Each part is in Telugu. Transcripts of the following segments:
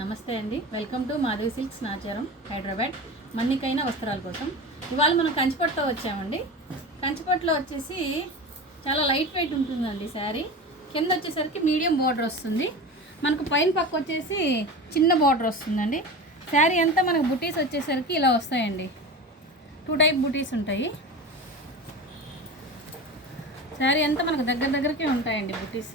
నమస్తే అండి, welcome to Madhavi Silks Nacharam Hyderabad. మన్నికైన వస్త్రాల కోసం ఇవాళ మనం కంచిపట్టులో వచ్చామండి. కంచిపట్టులో వచ్చేసి చాలా లైట్ వెయిట్ ఉంటుందండి శారీ. కింద వచ్చేసరికి మీడియం బార్డర్ వస్తుంది, మనకు పైన పక్క వచ్చేసి చిన్న బార్డర్ వస్తుందండి. శారీ అంతా మనకు బుటీస్ వచ్చేసరికి ఇలా వస్తాయండి. 2 టైప్ బుటీస్ ఉంటాయి. శారీ అంతా మనకు దగ్గరకే ఉంటాయండి బుటీస్.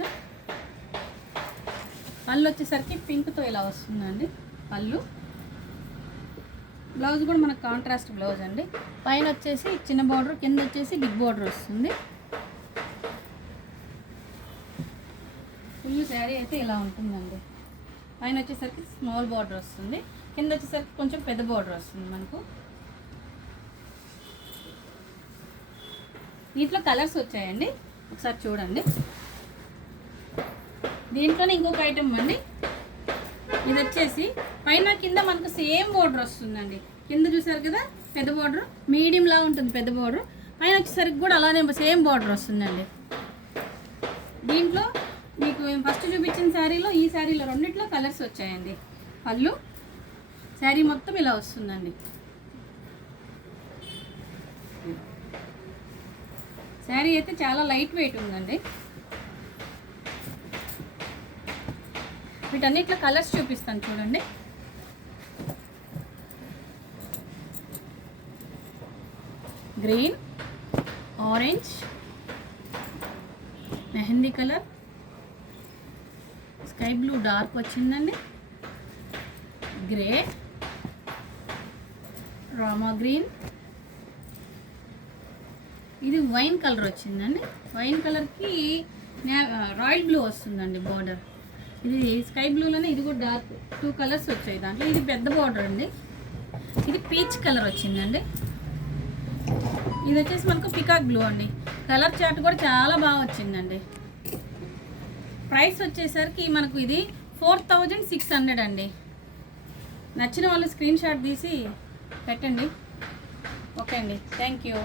పళ్ళు వచ్చేసరికి పింక్తో ఇలా వస్తుందండి పళ్ళు. బ్లౌజ్ కూడా మనకు కాంట్రాస్ట్ బ్లౌజ్ అండి. పైన వచ్చేసి చిన్న బార్డర్, కింద వచ్చేసి బిగ్ బార్డర్ వస్తుంది. ఫుల్ శారీ అయితే ఇలా ఉంటుందండి. పైన వచ్చేసరికి స్మాల్ బార్డర్ వస్తుంది, కింద వచ్చేసరికి కొంచెం పెద్ద బార్డర్ వస్తుంది మనకు. దీంట్లో కలర్స్ వచ్చాయండి, ఒకసారి చూడండి. దీంట్లోనే ఇంకొక ఐటమ్ అండి, ఇది వచ్చేసి పైన కింద మనకు సేమ్ బార్డర్ వస్తుందండి. కింద చూసారు కదా పెద్ద బార్డర్, మీడియంలా ఉంటుంది పెద్ద బార్డర్. పైన వచ్చేసరికి కూడా అలానే సేమ్ బార్డర్ వస్తుందండి. దీంట్లో మీకు ఫస్ట్ చూపించిన శారీలో ఈ శారీలో రెండిట్లో కలర్స్ వచ్చాయండి. పళ్ళు శారీ మొత్తం ఇలా వస్తుందండి. శారీ అయితే చాలా లైట్ వెయిట్ ఉందండి. వీటన్నిటిలో కలర్స్ చూపిస్తాను చూడండి. Green, orange, mehndi colour, sky blue dark వచ్చిందండి, గ్రే, రామా గ్రీన్, ఇది వైన్ కలర్ వచ్చిందండి. వైన్ కలర్కి రాయల్ బ్లూ వస్తుందండి బార్డర్. ఇది స్కై బ్లూలోనే ఇది కూడా డార్క్ 2 కలర్స్ వచ్చాయి దాంట్లో. ఇది పెద్ద బార్డర్ అండి. ఇది పీచ్ కలర్ వచ్చిందండి. ఇది వచ్చేసి మనకు పికాక్ బ్లూ అండి. కలర్ చార్ట్ కూడా చాలా బాగా వచ్చిందండి. ప్రైస్ వచ్చేసరికి మనకు ఇది 4600 అండి. నచ్చిన వాళ్ళు స్క్రీన్ షాట్ తీసి పెట్టండి. ఓకే అండి, థ్యాంక్ యూ.